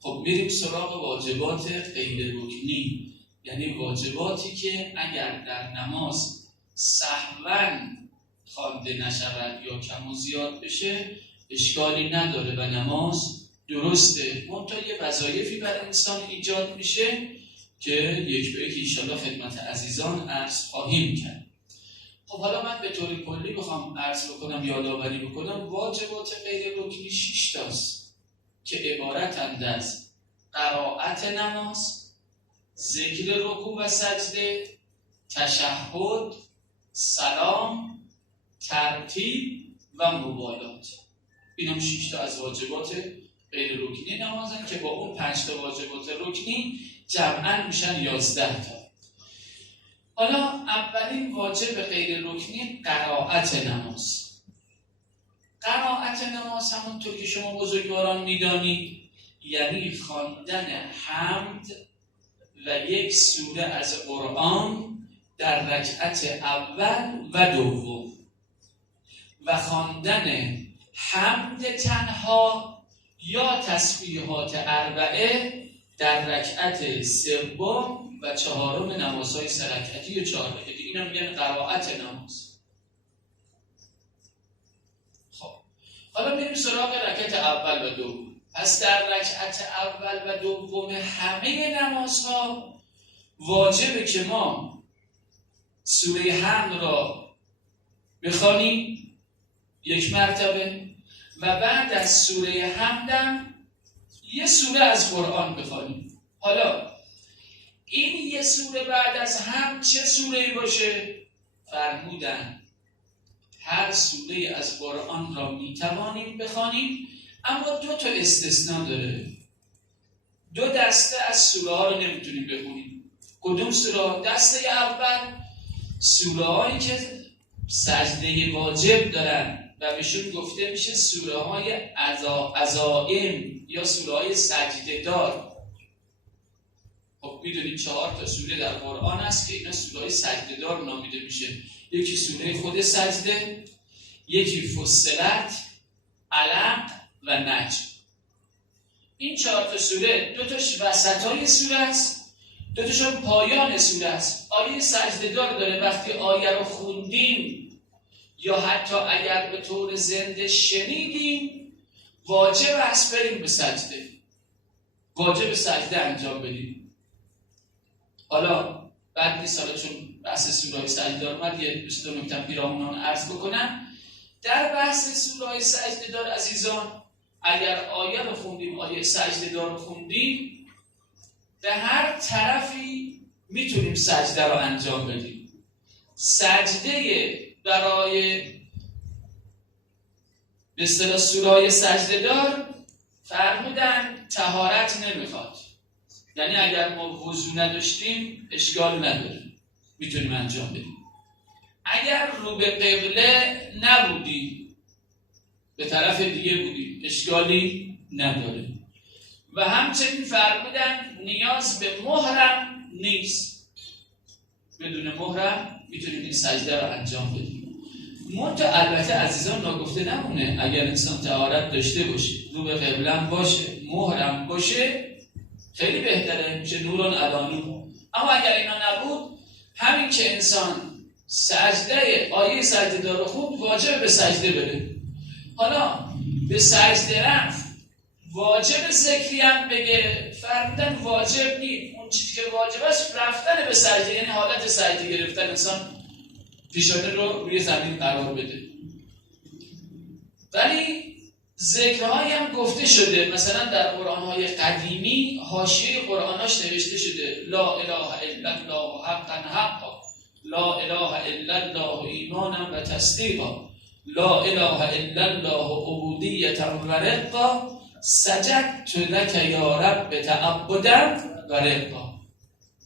خب میریم سراغ واجبات غیر رکنی، یعنی واجباتی که اگر در نماز سهواً خوانده نشود یا کم و زیاد بشه اشکالی نداره و نماز درسته. منتها یه وظایفی بر انسان ایجاد میشه که یک به یک انشاءالله خدمت عزیزان عرض خواهیم کرد. خب حالا من به طور کلی بخوام عرض بکنم، یادآوری بکنم، واجبات غیر رکنی 6 تاست که عبارتند از قرائت نماز، ذکر رکوع و سجده، تشهد، سلام، ترتیب و موالات. اینا 6 تا از واجبات غیر رکنی نمازن که با اون 5 تا واجبات رکنی جمعاً میشن 11 تا. حالا اولین واجب غیر رکنی قرائت نماز. قرائت نماز همونطور که شما بزرگواران میدانید یعنی خواندن حمد و یک سوره از قرآن در رکعت اول و دوم و خواندن حمد تنها یا تسبیحات اربعه در رکعت سوم و چهارم نمازهای سه رکعتی و 4 رکعتی. اینا میگن قرائت نماز. خب حالا میریم سراغ رکعت اول و دوم. پس در رکعت اول و دوم همه نمازها واجبه که ما سوره حمد را بخوانیم 1 مرتبه و بعد از سوره حمدم یه سوره از قرآن بخوانیم. حالا این یه سوره بعد از حمد چه سوره‌ای باشه؟ فرمودن هر سوره از قرآن را میتوانیم بخوانیم، اما 2 تا استثناء داره. 2 دسته از سوره ها رو نمیتونیم بخونیم. کدوم سوره؟ دسته اول سوره هایی که سجده واجب دارن و بهشون گفته میشه سوره های عزائم یا سوره های سجده دار. خب میدونید 4 تا سوره در قرآن هست که اینا سوره های سجده دار نامیده میشه. یکی سوره خود سجده، یکی فصلت، علق و نجم. این 4 تا سوره 2 تاش وسطای سوره است، 2 تاشون پایان سوره است. آیه سجده دار داره وقتی آیه رو خوندیم یا حتی اگر به طور زنده شنیدیم واجب است بریم به سجده، واجب سجده انجام بدیم. حالا بعد نیست، حالا چون بحث سوره سجده دار اومد یه دوست نکته پیرامونان عرض بکنم. در بحث سوره سجده دار عزیزان اگر آیه رو خوندیم، آیه سجده دار رو خوندیم، به هر طرفی میتونیم سجده رو انجام بدیم. سجده برای به اصطلاح سوره سجده دار فرمودن طهارت نمیخواد، یعنی اگر ما وضو نداشتیم اشکال نداره میتونیم انجام بدیم. اگر رو به قبله نبودیم به طرف دیگه بودیم اشکالی نداره. و همچنین فرمودن نیاز به مهرم نیست، بدون مهرم میتونیم این سجده رو انجام بدیم. البته عزیزان ناگفته نمونه اگر انسان طهارت داشته باشه، رو به قبله باشه، مهرم باشه خیلی بهتره، میشه نوران علی نور. اما اگر اینا نبود همین که انسان سجده آیه سجده دار خود واجب به سجده بره. حالا به سجده رفت واجب ذکری هم بگه فرمودن واجب نیست. اون چیزی که واجب است رفتن به سجده، یعنی حالت سجده گرفتن، انسان پیشانه رو روی زمین قرار بده. ولی ذکرهایی هم گفته شده، مثلا در قرآن‌های قدیمی حاشیه قرآناش نوشته شده لا اله الا الله حقا حقا، لا اله الا الله ایمانا و تصدیقا، لا اله الا الله عبودیتا و رقا، سجدت لک یا رب تعبدا و رقا.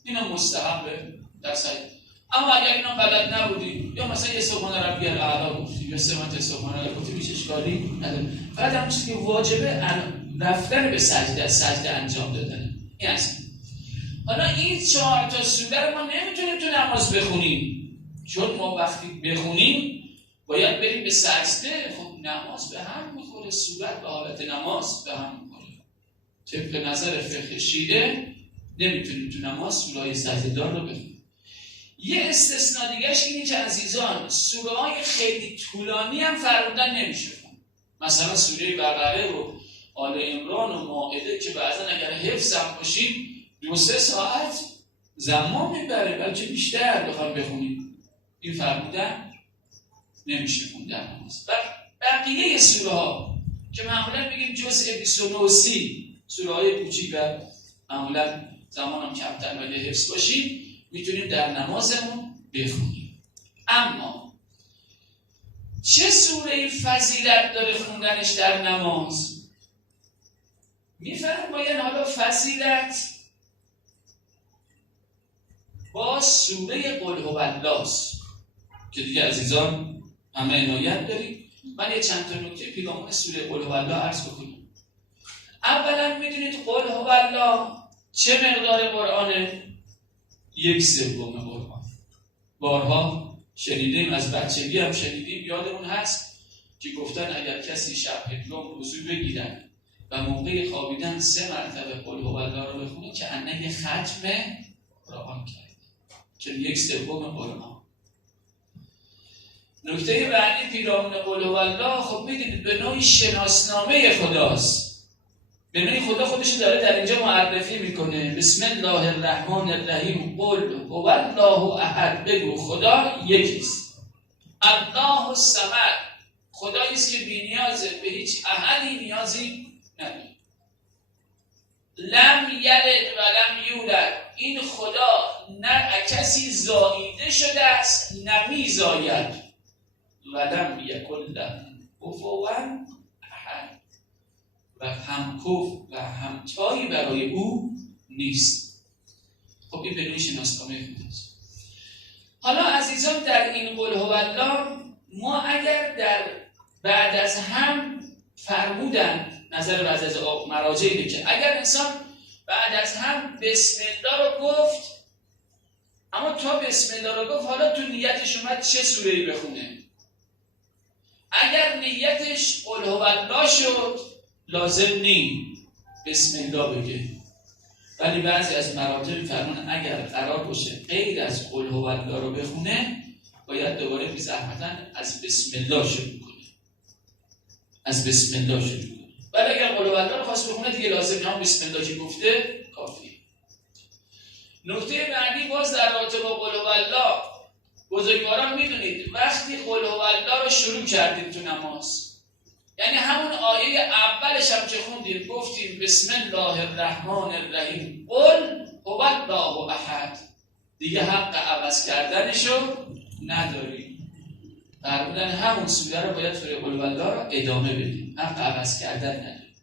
اینا مستحبه در سجده. اما اگر اینا بلد نبودی یا مثلا یه سبحان ربی الاعلی گفتی یا سمت سبحان الله گفتی هیچ اشکالی نداره. فقط همون چیزی که واجبه رفتن به سجده انجام دادن. این است. حالا این 4 تا سوره رو ما نمیتونیم تو نماز بخونیم، چون ما وقتی بخونیم باید بریم به سجده. خب نماز به هم میخوره، صورت به حالت نماز به هم میخوره. طبق نظر فقه شیعه نمیتونیم تو نماز سوره‌های سجده‌دار رو بخونیم. یه استثناء دیگه‌اش اینه که عزیزان سوره‌های خیلی طولانی هم فرمودن نمیشه خوند. مثلا سوره بقره و آل عمران و مائده که بعضا اگر حفظ هم باشیم 2-3 ساعت زمان میبره، بلکه بیشتر بخوام بخونیم. این فرمودن نمیشه خوند در نماز. بقیه سوره ها که معمولا بگیم جزء 29 سوره های کوچیک و معمولا زمان هم کمتر ولی حفظ باشیم میتونیم در نمازمون بخونیم. اما چه سوره فضیلت داره خوندنش در نماز؟ میفرماین حالا فضیلت با سوره قل هو الله که دیگه عزیزان همه عنایت داریم. من یه چند تا نکته پیرامون سوره قل هو الله عرض بکنم. اولا میدونید قل هو الله چه مقدار قرآنه؟ 1/3 قرآن. بارها شنیدیم، از بچگی هم شنیدیم، یادمون هست که گفتن اگر کسی شب هنگام وضو بگیرن و موقع خوابیدن 3 مرتبه قل هو الله رو بخونه که انه یه ختم قرآن کرد، که 1/3 قرآن. نکته بعدی پیرامون قل هو الله، خب میدونید به نوعی شناسنامه خداست. به نوعی خدا خودش داره در اینجا معرفی میکنه. بسم الله الرحمن الرحیم قل هو الله احد. بگو خدا یکیست. الله الصمد، خدایی است که بی‌نیازه، به هیچ احدی نیازی نداره. لم یلد و لم یولد، این خدا نه کسی زاییده شده است نه میزاید. و لم یکن له کفوا احد، و همکف و همتایی برای او نیست. خب این به نوعی شناسنامه خداست. حالا عزیزان در این قل هو الله ما اگر در بعد از هم فرمودن، نظر بعد از مراجع اینه که اگر انسان بعد از هم بسم الله رو گفت، اما تا بسم الله رو گفت حالا تو نیتش اومد چه سوره‌ای بخونه، اگر نیتش قل هو الله شد لازم نی بسم الله بگه. ولی بعضی از مراتب می‌فرمایند اگر قرار باشه غیر از قل هو الله رو بخونه باید دوباره بی زحمتاً از بسم الله شروع کنه. از بسم الله شروع کنه. ولی اگر قل هو الله رو خواست بخونه دیگه لازم نه بسم الله که گفته کافیه. نکته بعدی باز در رابطه با قل هو الله، بزرگواران میدونید وقتی قل هو الله رو شروع کردیم تو نماز، یعنی همون آیه اولش هم که خوندیم گفتیم بسم الله الرحمن الرحیم قل هو الله احد، دیگه حق عوض کردنشو نداریم. فرمودن همون سوره رو باید سوره قل هو الله رو ادامه بدیم، حق عوض کردن نداریم.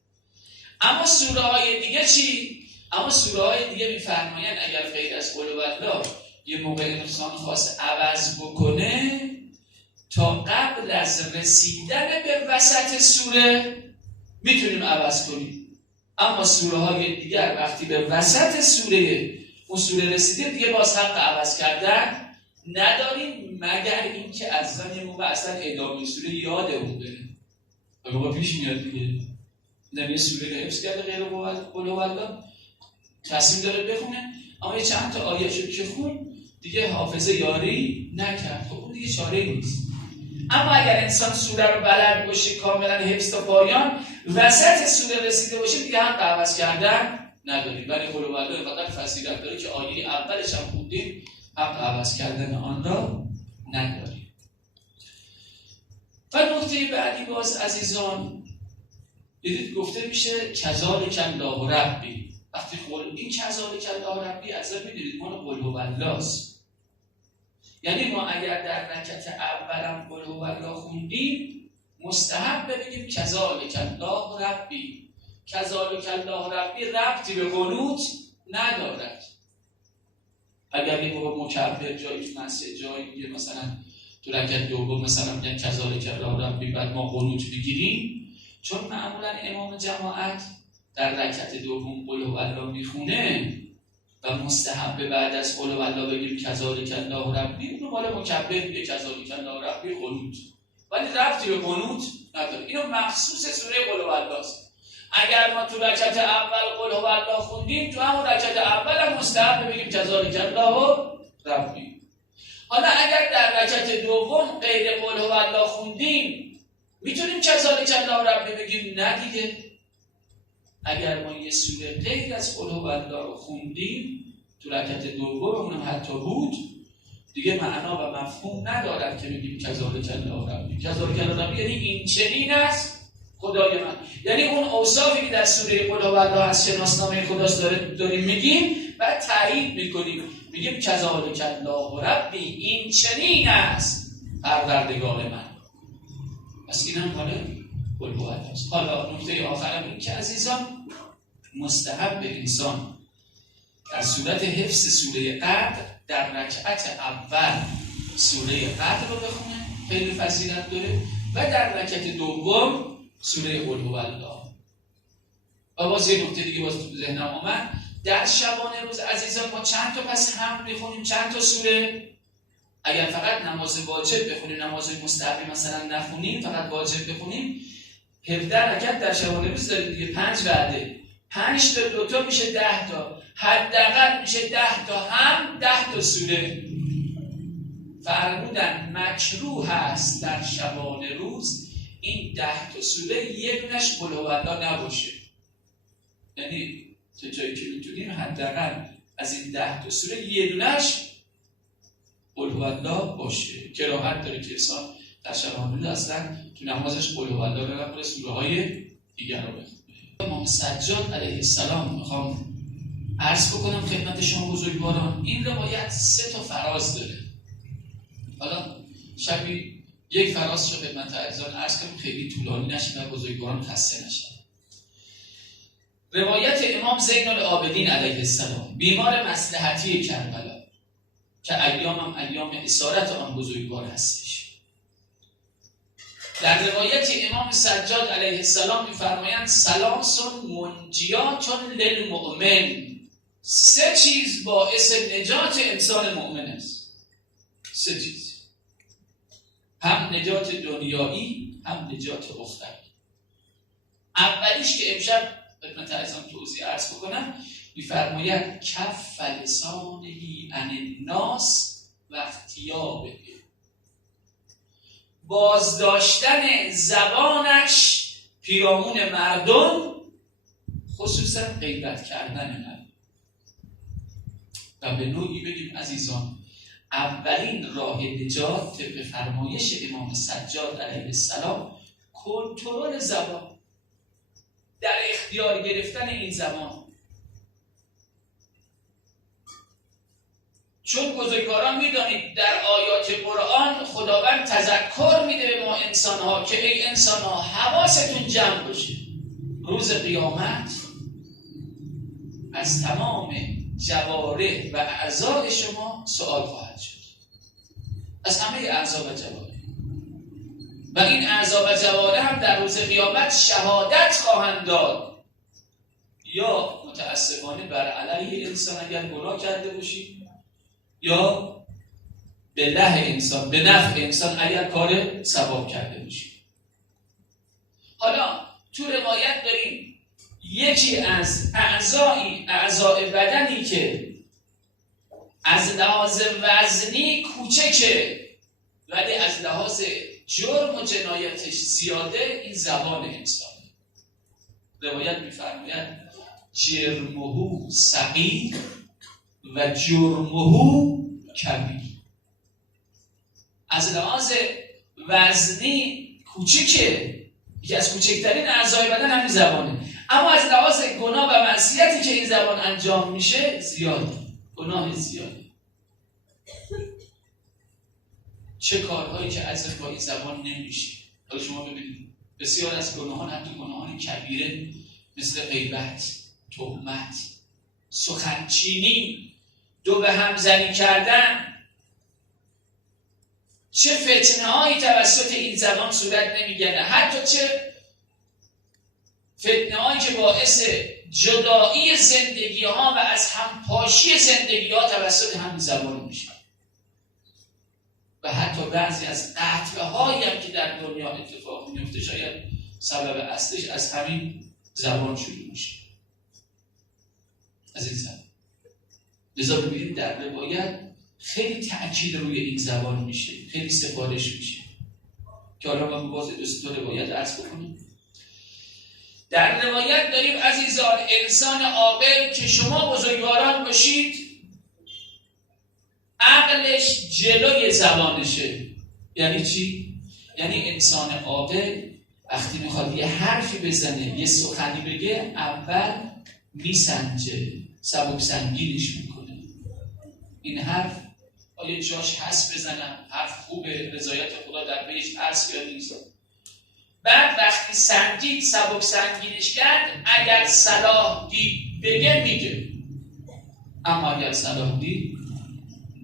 اما سوره های دیگه چی؟ اما سوره های دیگه میفرمایند اگر غیر از قل هو الله یه موقع انسان خواست عوض بکنه تا قبل از رسیدن به وسط سوره میتونیم عوض کنیم. اما سوره های دیگر وقتی به وسط سوره اون سوره رسیدیم دیگه باز حق عوض کردن نداریم، مگر اینکه از یه موقع اصلا ادامه سوره یادمون بره. به موقع پیش میاد دیگه در یه سوره رو حفظ کرده غیر قل هو الله تصمیم داره بخونه، اما یه چند تا آیه شد که خون دیگه حافظه یاری نکرد، خب اون دیگه چاره نیست. اما اگر انسان سوره رو بلد باشه کاملا حفظ تا پایان، وسط سوره رسیده باشه دیگه هم عوض کردن نداریم. ولی قل هو الله فقط فضیلت داره که آیه اولش هم خوندیم، حق عوض کردن آن را نداریم. و نکته بعدی باز عزیزان دیدید گفته میشه کذالک الله ربی. وقتی این کذالک الله ربی از میدونید ما قل هو الله است، یعنی ما اگر در رکعت اولم قل هو الله خوندیم مستحب بگیم کذالک الله ربی. کذالک الله ربی ربطی به قنوت ندارد. اگر یه موقع مکبر جایی تو مسجد جایی مثلا تو رکعت دوم مثلا میگن کذالک الله ربی بعد ما قنوت بگیریم، چون معمولا امام جماعت در رکعت دوم قل هو الله میخونه و مستحب بعد از قل هو الله بگیم کذالک الله ربی، اونو بالا مکبر میگه کذالک الله ربی قنوت، ولی ربطی به قنوت نداره. اینو مخصوص سوره قل هو الله است. اگر ما تو رکعت اول قل هو الله خوندیم، تو همون رکعت اول هم مستحب بگیم کذالک الله ربی. حالا اگر در رکعت دوم غیر قل هو الله خوندیم، میتونیم کذالک الله ربی بگیم؟ نه دیگه. اگر ما یه سوره غیر از قل هو الله رو خوندیم تو رکعت دوم، اونم حتی بود، دیگه معنا و مفهوم ندارد که بگیم کذالک الله ربی. کذالک الله ربی یعنی این چنین است خدای من، یعنی اون اوصافی که در سوره قل هو الله از شناسنامه خداست داریم میگیم، بعد تایید میکنیم، میگیم کذالک الله ربی، این چنین است پروردگار من. پس این هم حالا قل هو الله است. حالا نکته آخرم این که عزیزان، مستحب انسان در صورت حفظ سوره قدر در رکعت اول سوره قدر رو بخونه، خیلی فضیلت داره، و در رکعت دوم سوره قل هو الله. و باز یه نکته دیگه باز تو ذهنم اومد، در شبانه روز عزیزان ما چند تا پس هم میخونیم؟ چند تا سوره؟ اگر فقط نماز واجب بخونیم، نماز مستحبی مثلا نخونیم، فقط واجب بخونیم، 17 رکعت در شبانه روز داریم دیگه، 5 وعده، 5 تا 2 تا میشه 10 تا، حداقل میشه 10 تا هم 10 تا سوره. فرمودن مکروه هست در شبانه روز این 10 تا سوره یه دونش قل هو الله نباشه. یعنی تا جایی که میتونیم حداقل از این 10 تا سوره یه دونش قل هو الله باشه. کراهت داره که انسان در شبانه روز اصلا تو نمازش قل هو الله رو نخونه، سوره های دیگر رو بخونه. امام سجاد علیه السلام میخوام عرض بکنم خدمت شما بزرگواران، این روایت 3 تا فراز داره. حالا شبی یک فراز شو خدمت عزیزان عرض کنم، خیلی طولانی نشه و بزرگواران خسته نشن. روایت امام زین العابدین علیه السلام، بیمار مصلحتی کربلا که ایام هم ایام اسارت آن بزرگوار هستش. در روایت امام سجاد علیه السلام می‌فرمایند ثلاث منجیات للمؤمن، 3 چیز باعث نجات انسان مؤمن است. 3 چیز، هم نجات دنیایی هم نجات اخروی. اولیش که امشب خدمت عزیزان توضیح عرض بکنم، می‌فرماید کف لسانه عن الناس و اختیابه، بازداشتن زبانش پیرامون مردم، خصوصا غیبت کردن مردم. و به نوعی بگیم عزیزان، اولین راه نجات طبق فرمایش امام سجاد علیه السلام کنترل زبان، در اختیار گرفتن این زبان. چون بزرگواران میدانید در آیات قرآن خداوند تذکر میده به ما انسان‌ها که ای انسان‌ها حواستون جمع باشه، روز قیامت از تمام جوارح و اعضاء شما سؤال خواهد شد، از همه اعضا و جوارح. و این اعضا و جوارح هم در روز قیامت شهادت خواهند داد، یا متاسفانه بر علیه انسان اگر گناه کرده باشید، یا به له انسان، به نفع انسان اگر کار ثواب کرده باشید. حالا تو روایت داریم یکی از اعضای بدنی که از لحاظ وزنی کوچکه ولی از لحاظ جرم و جنایتش زیاده، این زبان انسانه. روایت می‌فرماید جرمه صغیر و جرمه کبیر. از لحاظ وزنی کوچکه، یکی از کوچکترین اعضای بدن همین زبانه، اما از لحاظ گناه و معصیتی که این زبان انجام میشه زیاده، گناه زیاده. چه کارهایی که از با این زبان نمیشه. حالا شما ببینید بسیار از گناهان، حتی گناهان کبیره مثل غیبت، تهمت، سخنچینی، دو به هم زنی کردن، چه فتنه‌هایی توسط این زبان صورت نمیگیره، حتی چه فتنه‌هایی که باعث جدایی زندگی‌ها و از همپاشی زندگی‌ها توسط همین زبان میشه. و حتی بعضی از قتل‌هایی هم که در دنیا اتفاق میفته شاید سبب اصلیش از همین زبان شروع میشه. از این زبان. لذا ببینید در روایت خیلی تأکید روی این زبان میشه، خیلی سفارش میشه که حالا من باز دوست روایت عرض بکنم. در روایت داریم عزیزان انسان عاقل که شما بزرگواران باشید عقلش جلوی زبانشه. یعنی چی؟ یعنی انسان عاقل وقتی میخواد یه حرفی بزنه، یه سخنی بگه، اول میسنجه، سبک سنگینش میکنه. این حرف آیا جاش هست بزنم، حرف خوبه، رضایت خدا در پیش هست یا نیست. بعد وقتی سنجید، سبک سنگینش کرد، اگر صلاح دید بگه میگه، اما اگر صلاح دید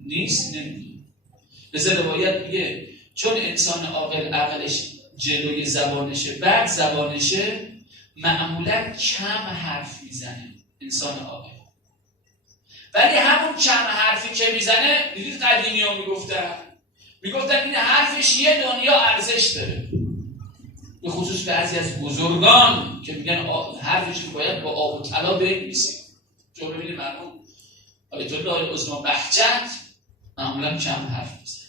نیست نمیگه. لذا روایت میگه چون انسان عاقل عقلش جلوی زبانشه، بعد زبانشه، معمولا کم حرف میزنه انسان عاقل. ولی همون کم حرفی که میزنه، دیدید قدیمی ها میگفتن این حرفش یه دنیا ارزش داره. به خصوص بعضی از بزرگان که میگن حرفش باید با آب و طلا بنویسیم. چون ببینید مرحوم آیت الله عظما بهجت معمولا کم حرف میزنه،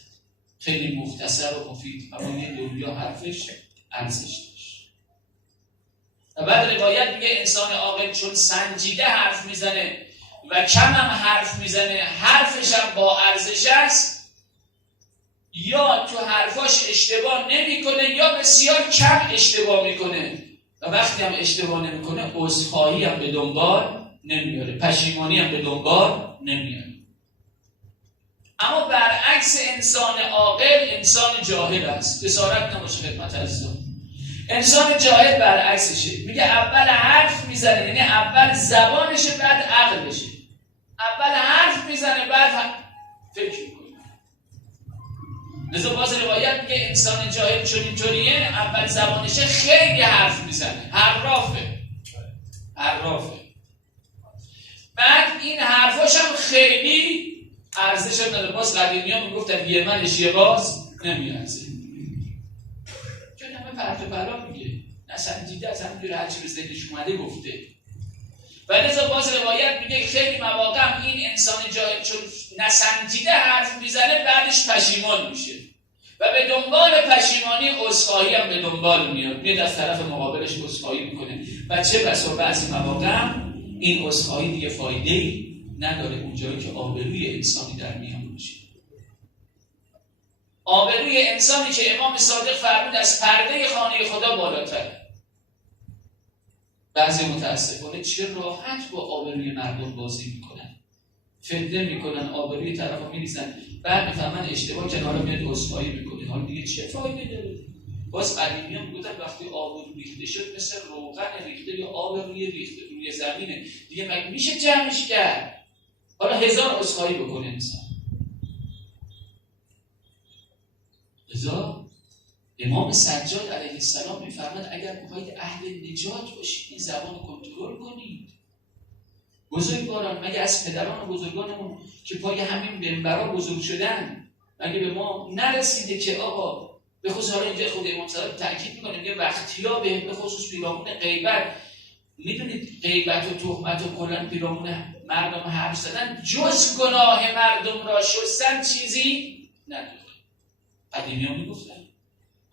خیلی مختصر و مفید، اما یه دنیا حرفش ارزش داشت. و بعد روایت میگه انسان عاقل چون سنجیده حرف میزنه و کم هم حرف میزنه، حرفش هم با ارزش است، یا تو حرفاش اشتباه نمیکنه یا بسیار کم اشتباه میکنه و وقتی هم اشتباه نمیکنه عذرخواهی هم به دنبال نمیاره، پشیمانی هم به دنبال نمیاره. اما برعکس انسان عاقل انسان جاهل است. اسارت نباشه خدمت عزیزان. انسان جاهل برعکسشه، میگه اول حرف میزنه، یعنی اول زبانشه بعد عقلشه. اول حرف میزنه بعد فکر میکنه. لذا باز روایت میگه انسان جاهل چون اینطوریه، اول زبانشه خیلی حرف میزنه، حرافه. بعد این حرفاش هم خیلی ارزش نداره. باز قدیمی ها میگفتن یه منش یه باز نمیارزه، چون همه پرت و پلا میگه، نسنجیده از همینجور هرچی به ذهنش اومده گفته. و لذا باز روایت میگه خیلی مواقع هم این انسان جاهل چون نسنجیده حرف میزنه بعدش پشیمان میشه و به دنبال پشیمانی عذرخواهی هم به دنبال میاد از طرف مقابلش عذرخواهی میکنه و چه بسا بعضی مواقع هم این عذرخواهی دیگه فایده‌ای نداره اونجایی که آبروی انسانی در میان باشه. آبروی انسانی که امام صادق فرمود از پرده خانه خدا بالاتره. بعضی متاسفانه چه راحت با آبروی مردم بازی میکنن، فتنه میکنن، آبروی طرفو میریزن، بعد میفهمن اشتباه کنار میاد عذرخواهی میکنه. حالا دیگه چه فایده داره؟ باز قدیمیان میگفتن وقتی آب ریخته شد مثل روغن ریخته یا آب روی زمینه، دیگه مگه میشه جمعش کرد؟ حالا 1000 عذرخواهی بکنه انسان. لذا امام سجاد علیه السلام میفرماد اگر میخواید اهل نجات باشید این زبان رو کنترل کنید. بزرگواران، مگه از پدران و بزرگانمون که پای همین منبرها بزرگ شدن مگه به ما نرسیده که آقا به خصوص حالا اینجا خود امام صادق تاکید میکنه، میگه وقتیا به خصوص پیرامون غیبت، میدونید غیبت و تهمت و کلا پیرامون مردم حرف زدن جز گناه مردم را شستن چیزی نداره. قدیمیان میگفتن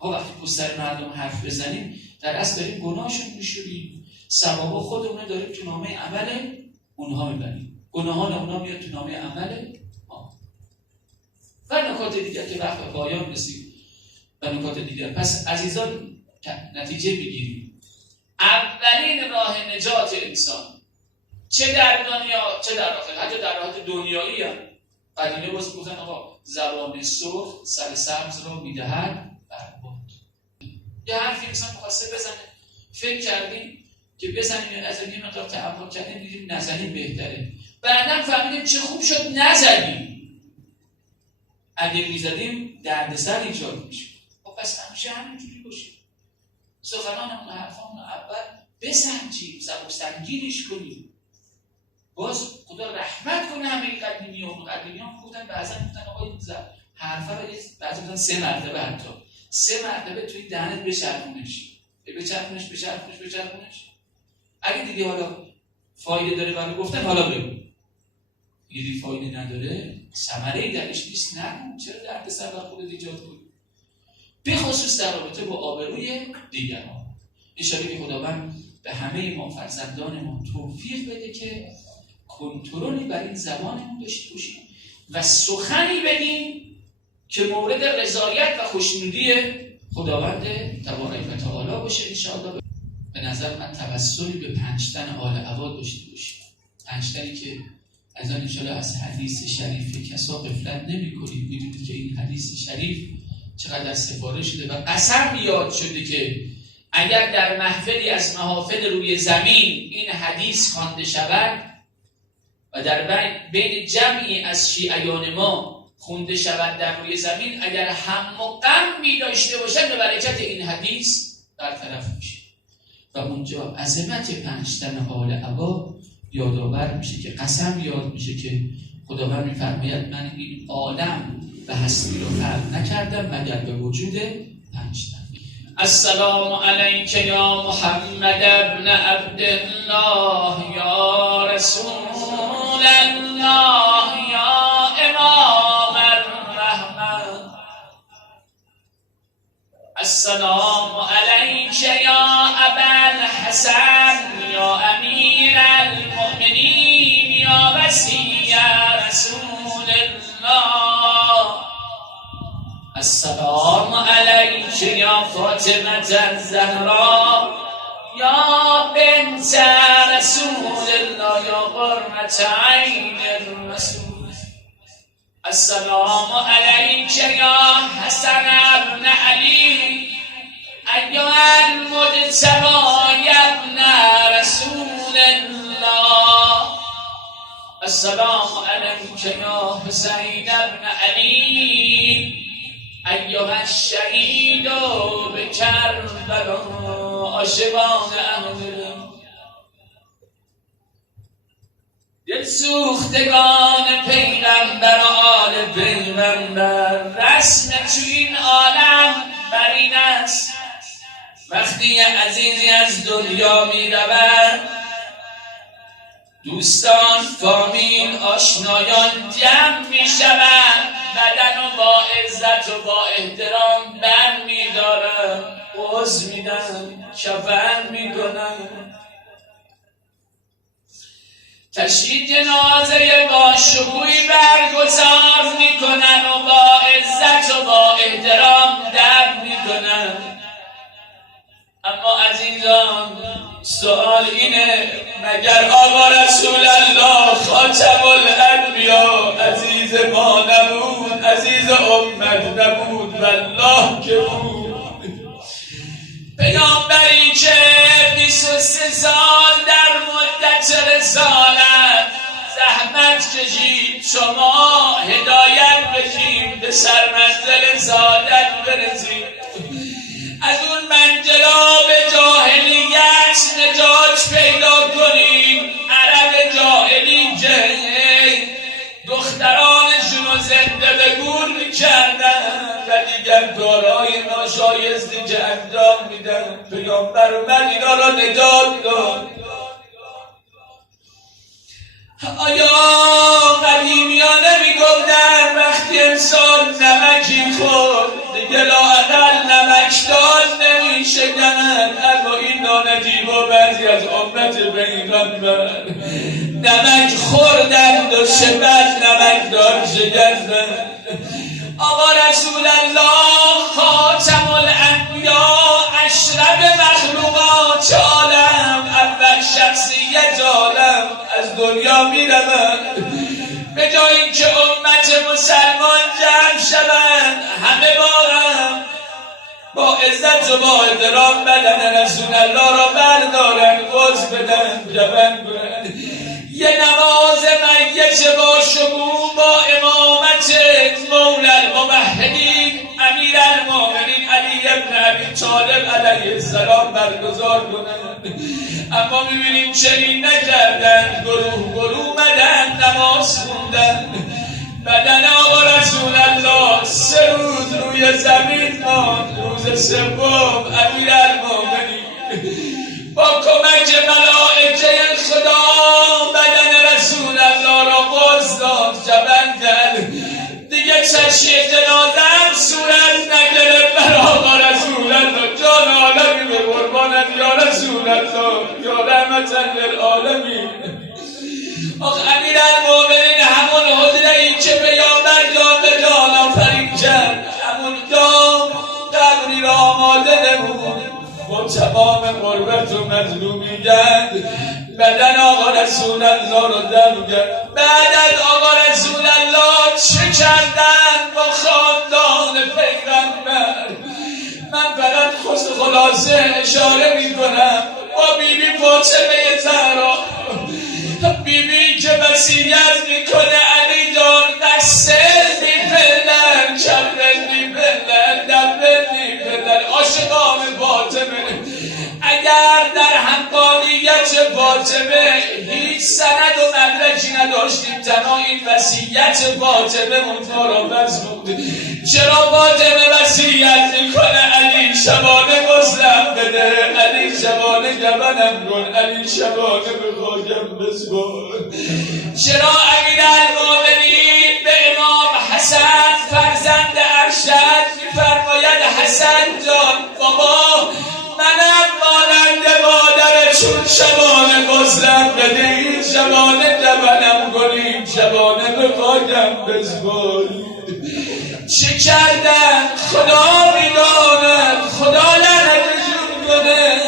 ما وقتی پشت مردم حرف بزنیم در اصل داریم گناهشون میشوریم، ثوابا خودمون داریم تو نامه عمل اونها میبریم، گناهان اونها میاد تو نامه عمل ما. و نکات دیگر که وقت پایان رسید و نکات دیگر. پس عزیزان نتیجه بگیریم اولین راه نجات انسان چه در دنیا چه در آخرت، حتی در راحت دنیایی هم قدیمه باز گفتن آقا زبان سرخ سر سبز رو میدهد برباد. یه حرفی انسان میخواسته بزنه، فکر کردیم که بزنیم یا نزنیم، یه مقدار تأمل کردیم دیدیم نزنیم بهتره، بعدم فهمیدیم چه خوب شد نزدیم. اگه میزدیم دردسر ایجاد میشه. پس همیشه همینجوری باشه، سخنانمون حرفامون اول بسنجیم، سبک سنگینش کنیم. باز خدا رحمت کنه همه قدیمیان بودن، بعضا بودن آقا این حرفه رو بعضا بودن 3 مرتبه، حتی 3 مرتبه توی دهنت بچرخونش. اگه دیدی حالا فایده داره برای گفتن حالا بگو، دیدی فایده نداره ثمره‌ای درش نیست نگو، چرا دردسر بر خودت ایجاد کنی؟ به خصوص در رابطه با آبروی دیگران. انشاءالله که خداوند به همه ما فرزندانمون توفیق بده که کنترلی بر این زبانمون داشته باشیم و سخنی بدیم که مورد رضایت و خوشنودی خداوند تبارک و تعالی باشه. انشاءالله به نظر من توسلی به 5 تن آل عباد داشته باشیم، 5 تنی که از آن انشاءالله از حدیث شریف کسا غفلت نمی کنیم. میدونید که این حدیث شریف چقدر سفارش شده و قسم یاد شده که اگر در محفلی از محافل روی زمین این حدیث خوانده شود و در بین جمعی از شیعیان ما خونده شود در روی زمین، اگر هم و غمی داشته باشد به برکت این حدیث برطرف میشه و اونجا عظمت 5 تن آل عبا یادآور میشه که قسم یاد میشه که خداوند میفرماید من این عالم و هستی رو خلق نکردم مگر به وجود 5 تن. السلام علیک یا محمد ابن عبدالله یا رسول الله یا امام الرحمن. السلام علیک یا ابا الحسن یا امیر المؤمنین یا وصی رسول الله. السلام علیک یا فاطمه الزهرا یا بنت رسول الله یا قرة عین الرسول. السلام علیک یا حسن ابن علی ایها المجتبی ابن رسول الله. السلام علیک یا حسین ابن علی ایها الشهید به کربلا. عاشقان اهل دل سوختگان پیغمبر آل پیغمبر، رسم تو این عالم بر این است وقتی عزیزی از دنیا می رود دوستان، فامیل، آشنایان جمع می شوند، بدن و با عزت و با احترام بر می دارن، عضو می دن، کفن می کنن، تشییع جنازه با شکوهی برگزار می کنن و با عزت و با احترام دفن می کنن. اما عزیزان سوال اینه مگر آقا رسول الله خاتم الانبیا عزیز ما نبود، عزیز امت نبود؟ والله که بود. پیامبری که 23 سال در مدت رسالت زحمت کشید شما هدایت بشیم به سرمنزل سعادت برسید، از اون منجلاب جاهلیت نجات پیدا کنیم. عرب جاهلی که دخترانشون رو زنده به گور میکردن و دیگر کارهای ناشایستی که انجام میدن، پیامبر اومد اینا را نجات داد. آیا قدیمیان نمیگفتن وقتی انسان نمکی خورد دیگه لااقل نمکدان نمیشکند؟ اما این نانجیبا بعضی از امت پیغمبر نمک خوردند و شبت نمکدان شکستند. آقا رسول الله خاتم الانبیا اشرف مخلوقات عالم، اول شخصیت عالم از دنیا می رود. به جای اینکه امت مسلمان جمع شوند همه بارم با عزت و با احترام بدن رسول الله را بردارن، عضو بدن، جبن کنن، یه نماز میت با شکوه با امامت مولا الموحدین امیر المؤمنین علی بن ابی طالب علیه السلام برگزار کنند. اما میبینیم چنین نکردن، گروه مدن نماز خوندن. بدن آقا رسول الله 3 روز روی زمین ماند. روز سوم امیر المؤمنین با کمک ملائکه نشی جنازم صورت نگرفت بر آقا رسول الله جان عالمی به قربانت یا رسول الله یا رحمتا للعالمین. آخ امیرالمومنین همون حجره‌ای که پیامبر جان به جان آفرین کرد همون جام قبری را آماده نمود با تمام غربت و مظلومیت بدن آقا رسول الله رو دم کرد. بعد از آقا رسول الله چه کردن با خاندان پیغمبر؟ من فقط خلاصه اشاره می کنم با بیبی فاطمه زهرا، بیبی که وصیت میکنه علی جان قصر میپلن کبرن میپلن دبرن میپلن عاشقان فاطمه. اگر در حقانیت فاطمه هیچ سند و مدرکی نداشتیم تنها این وصیت فاطمه ما را بس بود. چرا فاطمه وصیت میکنه علی شبانه غسلم بده، علی شبانه گبنم کن، علی شبانه به خاکم بسپار. چرا امیرالمومنین به امام حسن فرزند ارشد میفرماید حسن جان بابا منم مانند مادر چون شبانه غسلم بدهید شبانه گبنم کنید شبانه به خاکم بسپارید. چه کردن خدا میداند، خدا لعنتشون کنه.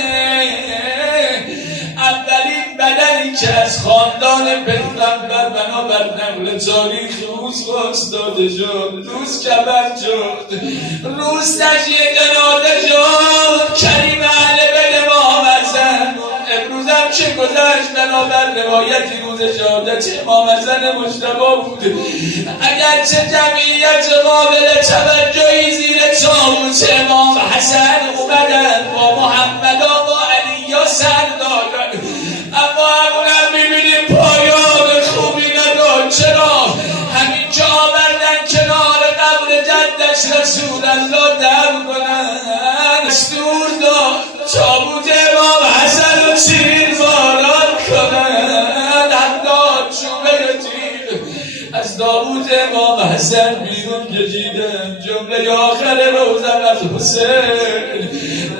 اولین بدنی که از خاندان پیغمبر بنابر نقل تاریخ روز خواست داده شد، روز کبر شد، روز تشییع جنازه شد کریم اهل بیت امام حسن. امروز هم چه گذشت بنابر روایتی روز شهادت امام حسن مجتبی بود. اگرچه جمعیت قابل توجهی زیر طاووس امام حسن اومدن با محمد و علی یا سر دادن، اما همونم میبینیم پایان خوبی نداد. چرا؟ همین که آوردن کنار قبر جدش رسول الله دم کنن دستور داد تابوت امام حسن رو تیر باران کنن. حتی چوبه تیر از تابوت امام حسن بیرون کشیدن. جمله آخر روزن از حسین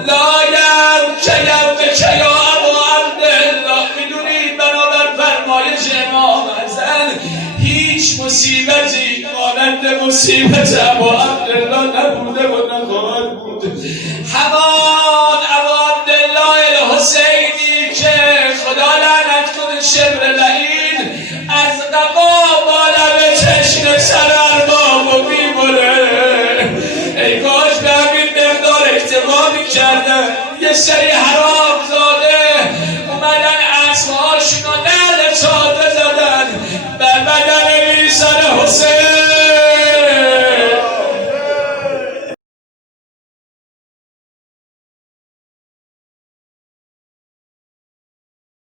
لایم کیم به کیا ابا عبدالله. میدونید بنابر فرمایش امام حسن هیچ مصیبتی مانند مصیبت ابا عبدالله نبوده و نخواهد بود. همان ابا عبدالله الحسینی که خدا لعنت کنه شبر لعین از قبا با لب چشم سر اربابو میبره. ای کاش به همین مقدار اکتفا میکردن. یه سری